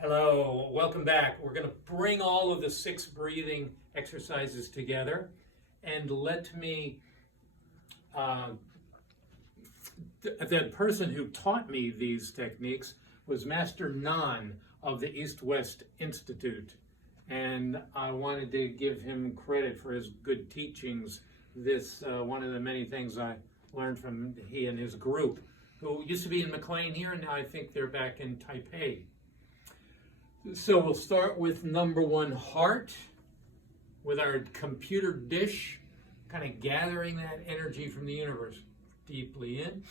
Hello, welcome back. We're going to bring all of the 6 breathing exercises together, and let me, the person who taught me these techniques was Master Nan of the East-West Institute, and I wanted to give him credit for his good teachings. This, one of the many things I learned from he and his group, who used to be in McLean here, and now I think they're back in Taipei. So we'll start with number 1, heart, with our computer dish, kind of gathering that energy from the universe. Deeply in.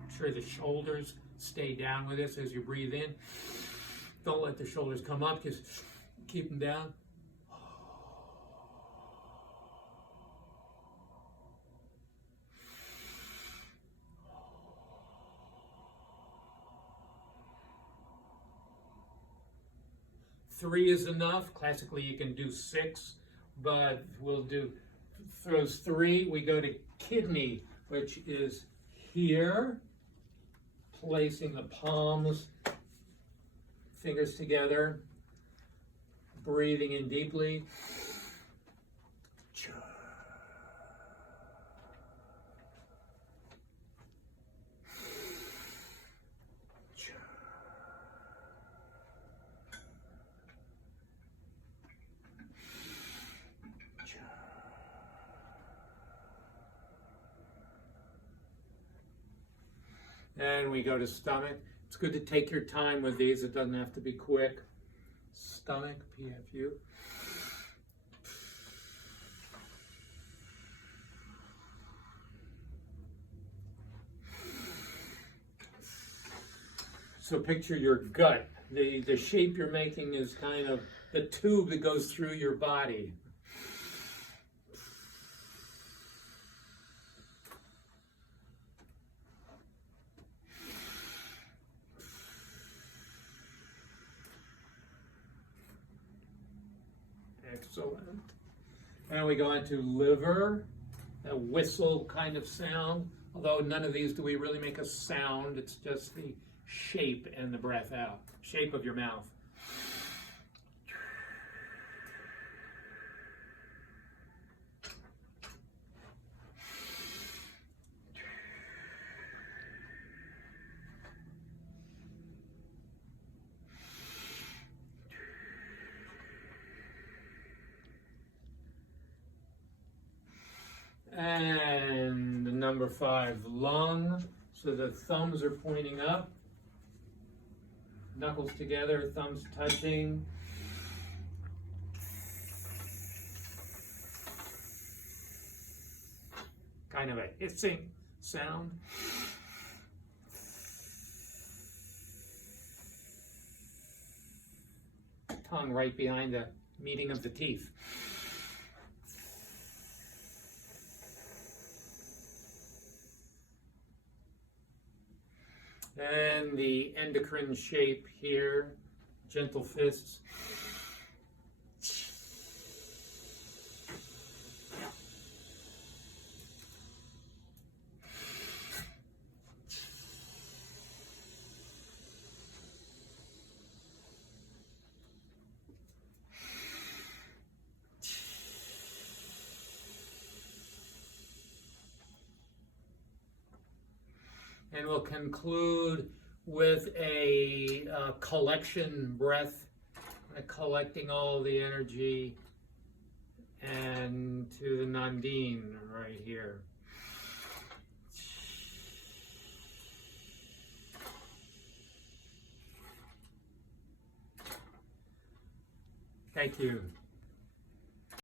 Make sure the shoulders stay down with this as you breathe in. Don't let the shoulders come up, just keep them down. 3 is enough. Classically, you can do 6, but we'll do those 3. We go to kidney, which is here, placing the palms, fingers together, breathing in deeply. And we go to stomach. It's good to take your time with these. It doesn't have to be quick. Stomach, PFU. So picture your gut. The shape you're making is kind of the tube that goes through your body. Excellent. And we go into liver, a whistle kind of sound. Although none of these do we really make a sound. It's just the shape and the breath out. Shape of your mouth. And number 5, lung. So the thumbs are pointing up, knuckles together, thumbs touching. Kind of a hissing sound. Tongue right behind the meeting of the teeth. And the endocrine shape here, gentle fists. And we'll conclude with a collection breath, collecting all the energy and to the Nandin right here. Thank you.